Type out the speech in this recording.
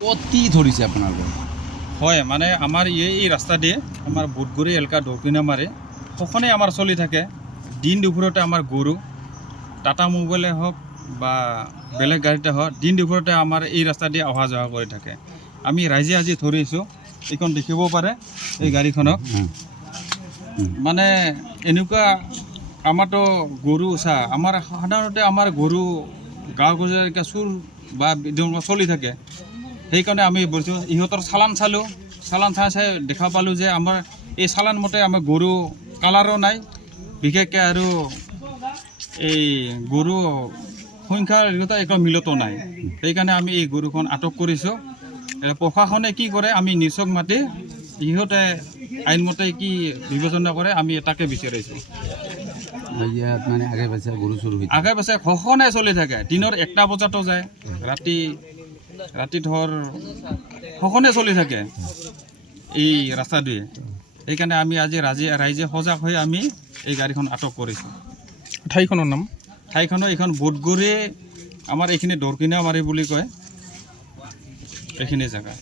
ক'ত কি ধৰিছে আপোনালোকৰ? হয় মানে আমাৰ এই ৰাস্তা দিয়ে আমাৰ বুটগুৰি এলেকা দক্ষিণা মাৰে সখনে আমাৰ চলি থাকে দিন দুপৰতে আমাৰ গৰু টাটা মোবাইলে হওক বা বেলেগ গাড়ীতে হওক দিন দুপৰতে আমাৰ এই ৰাস্তা দিয়ে অহা যোৱা কৰি থাকে। আমি ৰাইজে আজি ধৰিছোঁ এইখন দেখিব পাৰে এই গাড়ীখনক মানে এনেকুৱা আমাৰতো গৰু আমাৰ সাধাৰণতে আমাৰ গৰু গাঁও গজা চুৰ বা চলি থাকে। সেইকাৰণে আমি বলছোঁ ইহঁতৰ চালান চাই দেখা পালোঁ যে আমাৰ এই চালান মতে আমাৰ গৰু কালাৰো নাই বিশেষকৈ আৰু এই গৰু সংখ্যাৰ একো মিলতো নাই। সেইকাৰণে আমি এই গৰুখন আটক কৰিছোঁ। প্ৰশাসনে কি কৰে আমি নিচক মাতি ইহঁতে আইনমতে কি বিবেচনা কৰে আমি তাকে বিচাৰিছোঁ। ইয়াত মানে আগে পাছে গৰু চুৰ হৈ আগে পাছে সঘনাই চলি থাকে দিনৰ 1টা বজাতো যায় ৰাতি ধৰ সঘনে চলি থাকে এই ৰাস্তাটোৱে। সেইকাৰণে আমি আজি ৰাইজে সজাগ হৈ আমি এই গাড়ীখন আটক কৰিছোঁ। ঠাইখনৰ নাম এইখন বুটগুৰি আমাৰ এইখিনি দৰকিনা মাৰি বুলি কয় এইখিনি জেগা।